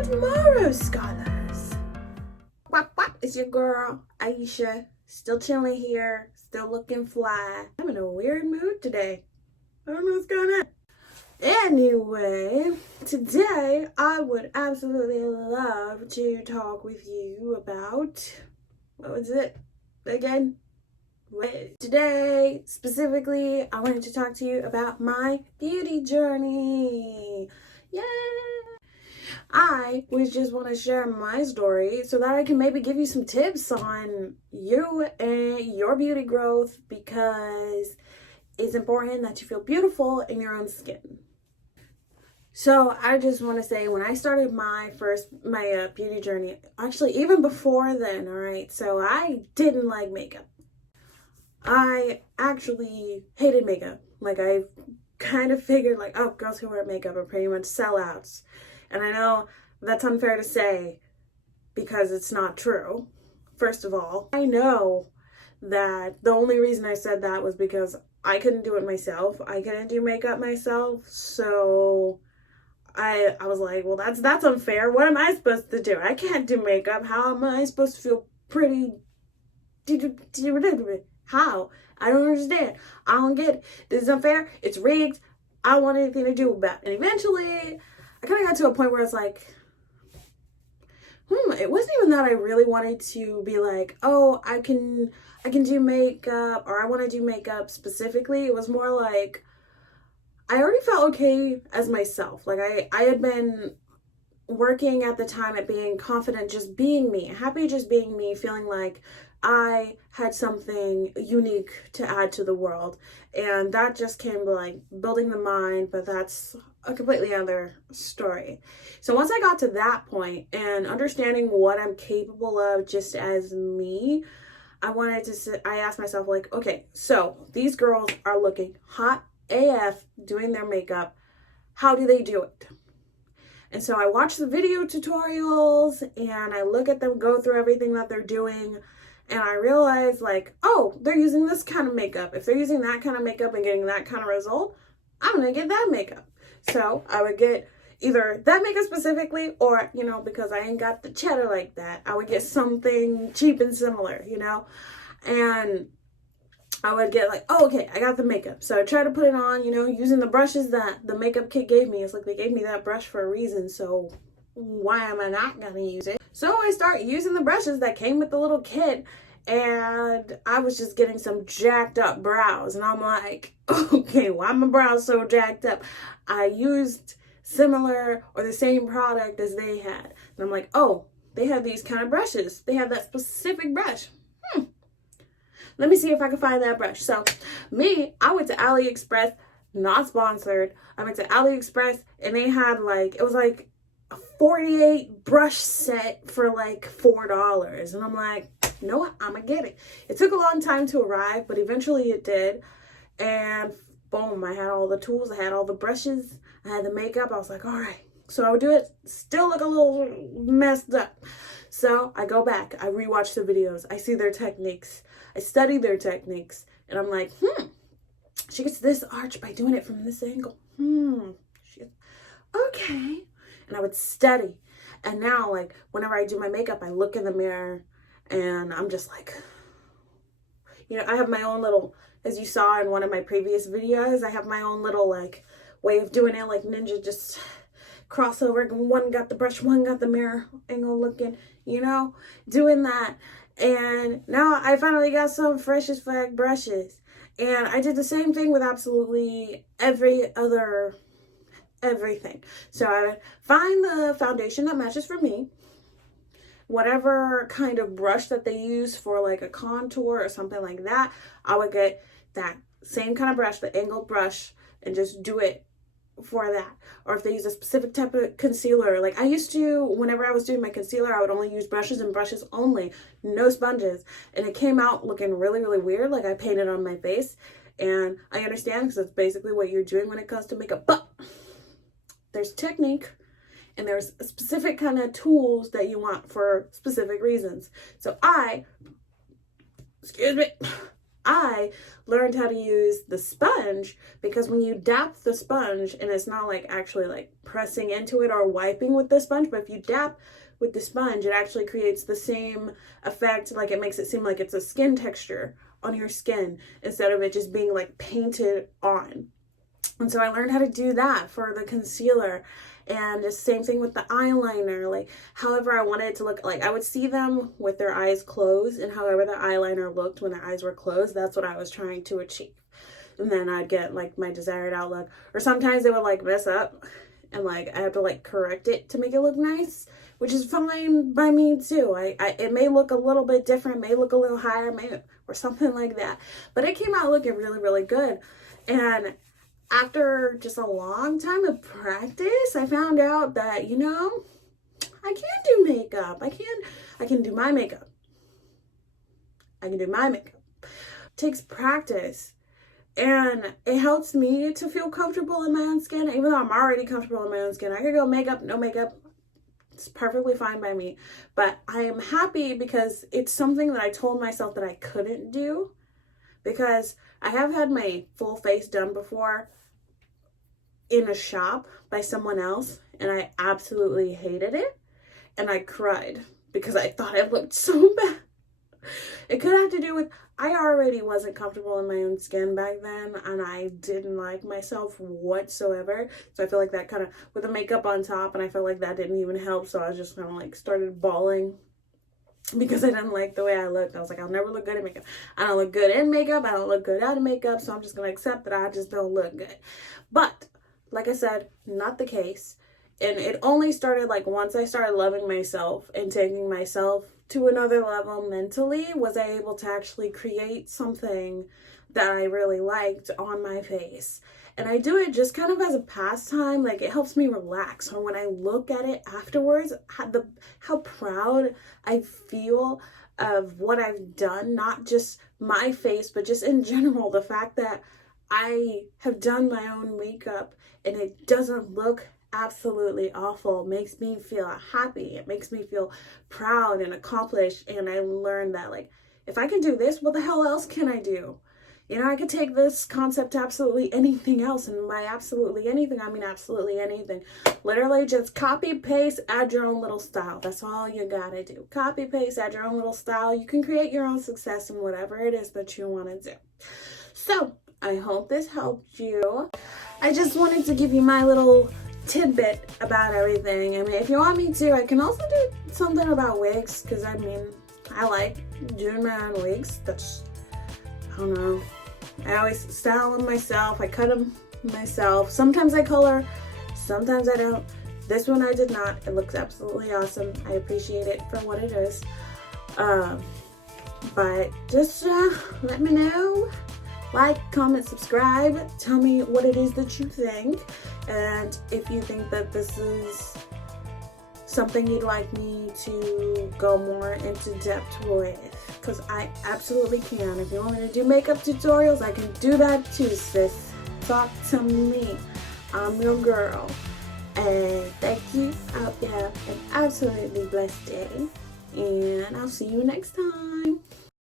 Good morrow, scholars. What? It's your girl, Aisha. Still chilling here, still looking fly. I'm in a weird mood today. I don't know what's going on. Anyway, today I would absolutely love to talk with you about, what was it again? Today, specifically, I wanted to talk to you about my beauty journey. Yay! I would just want to share my story so that I can maybe give you some tips on you and your beauty growth, because it's important that you feel beautiful in your own skin. So I just want to say, when I started my beauty journey, actually even before then, all right, so I didn't like makeup. I actually hated makeup. Like, I kind of figured, like, oh, girls who wear makeup are pretty much sellouts. And I know that's unfair to say because it's not true. First of all, I know that the only reason I said that was because I couldn't do it myself. I couldn't do makeup myself. So I was like, well, that's unfair. What am I supposed to do? I can't do makeup. How am I supposed to feel pretty? How? I don't understand. I don't get it. This is unfair. It's rigged. I don't want anything to do about it. And eventually, I kind of got to a point where it's like, it wasn't even that I really wanted to be like, oh, I can do makeup, or I want to do makeup specifically. It was more like, I already felt okay as myself. Like, I had been working at the time at being confident, just being me, happy just being me, feeling like I had something unique to add to the world. And that just came to, like, building the mind, but that's a completely other story. So once I got to that point and understanding what I'm capable of just as me, I asked myself, like, okay, so these girls are looking hot AF doing their makeup. How do they do it? And so I watch the video tutorials and I look at them go through everything that they're doing, and I realize, like, oh, they're using this kind of makeup. If they're using that kind of makeup and getting that kind of result, I'm gonna get that makeup. So I would get either that makeup specifically, or, because I ain't got the cheddar like that, I would get something cheap and similar, and I would get like, oh, okay, I got the makeup. So I try to put it on, using the brushes that the makeup kit gave me. It's like they gave me that brush for a reason, so why am I not gonna use it? So I start using the brushes that came with the little kit, and I was just getting some jacked up brows. And I'm like, okay, why are my brows so jacked up? I used similar or the same product as they had. And I'm like, oh, they have these kind of brushes. They have that specific brush. Let me see if I can find that brush. So I went to AliExpress, not sponsored. I went to AliExpress and they had it was like a 48 brush set for like $4. And I'm like, you know what? I'm gonna get it. It took a long time to arrive, but eventually it did. And boom, I had all the tools. I had all the brushes. I had the makeup. I was like, all right. So I would do it, still look a little messed up. So I go back, I rewatch the videos, I see their techniques, I study their techniques, and I'm like, she gets this arch by doing it from this angle. Okay. And I would study. And now, like, whenever I do my makeup, I look in the mirror and I'm just like, I have my own little, as you saw in one of my previous videos, I have my own little, like, way of doing it, like ninja, just crossover. One got the brush, one got the mirror angle looking, doing that. And now I finally got some fresh as fuck brushes. And I did the same thing with absolutely everything. So I would find the foundation that matches for me, whatever kind of brush that they use for like a contour or something like that. I would get that same kind of brush, the angled brush, and just do it for that. Or if they use a specific type of concealer, like I used to, whenever I was doing my concealer, I would only use brushes and brushes only, no sponges, and it came out looking really, really weird, like I painted on my face. And I understand, because that's basically what you're doing when it comes to makeup, but there's technique and there's a specific kind of tools that you want for specific reasons. So I learned how to use the sponge because when you dap the sponge, and it's not like actually like pressing into it or wiping with the sponge, but if you dap with the sponge, it actually creates the same effect. Like it makes it seem like it's a skin texture on your skin instead of it just being like painted on. And so I learned how to do that for the concealer. And the same thing with the eyeliner. Like, however I wanted it to look, like I would see them with their eyes closed, and however the eyeliner looked when their eyes were closed, that's what I was trying to achieve. And then I'd get like my desired outlook. Or sometimes they would like mess up, and like I have to like correct it to make it look nice, which is fine by me too. It may look a little bit different, may look a little higher, may, or something like that. But it came out looking really, really good. And after just a long time of practice, I found out that, you know, I can do makeup. I can do my makeup. I can do my makeup. It takes practice. And it helps me to feel comfortable in my own skin. Even though I'm already comfortable in my own skin, I could go makeup, no makeup. It's perfectly fine by me. But I am happy because it's something that I told myself that I couldn't do. Because I have had my full face done before in a shop by someone else, and I absolutely hated it, and I cried because I thought I looked so bad. It could have to do with I already wasn't comfortable in my own skin back then, and I didn't like myself whatsoever. So I feel like that kind of, with the makeup on top, and I felt like that didn't even help, so I just kind of like started bawling because I didn't like the way I looked. I was like, I'll never look good in makeup. I don't look good in makeup. I don't look good out of makeup, so I'm just going to accept that I just don't look good. But like I said, not the case. And it only started like once I started loving myself and taking myself to another level mentally, was I able to actually create something that I really liked on my face. And I do it just kind of as a pastime. Like, it helps me relax. Or when I look at it afterwards, how proud I feel of what I've done, not just my face, but just in general, the fact that I have done my own makeup and it doesn't look absolutely awful, makes me feel happy. It makes me feel proud and accomplished. And I learned that, like, if I can do this, what the hell else can I do? You know, I could take this concept to absolutely anything else. And by absolutely anything, I mean absolutely anything. Literally just copy, paste, add your own little style. That's all you gotta do. Copy, paste, add your own little style. You can create your own success in whatever it is that you want to do. So I hope this helped you. I just wanted to give you my little tidbit about everything. I mean, if you want me to, I can also do something about wigs, because I mean, I like doing my own wigs. That's, I don't know, I always style them myself. I cut them myself. Sometimes I color, sometimes I don't. This one I did not. It looks absolutely awesome. I appreciate it for what it is. But just let me know. Like, comment, subscribe. Tell me what it is that you think. And if you think that this is something you'd like me to go more into depth with, because I absolutely can. If you want me to do makeup tutorials, I can do that too, sis. Talk to me. I'm your girl. And thank you. I hope you have an absolutely blessed day. And I'll see you next time.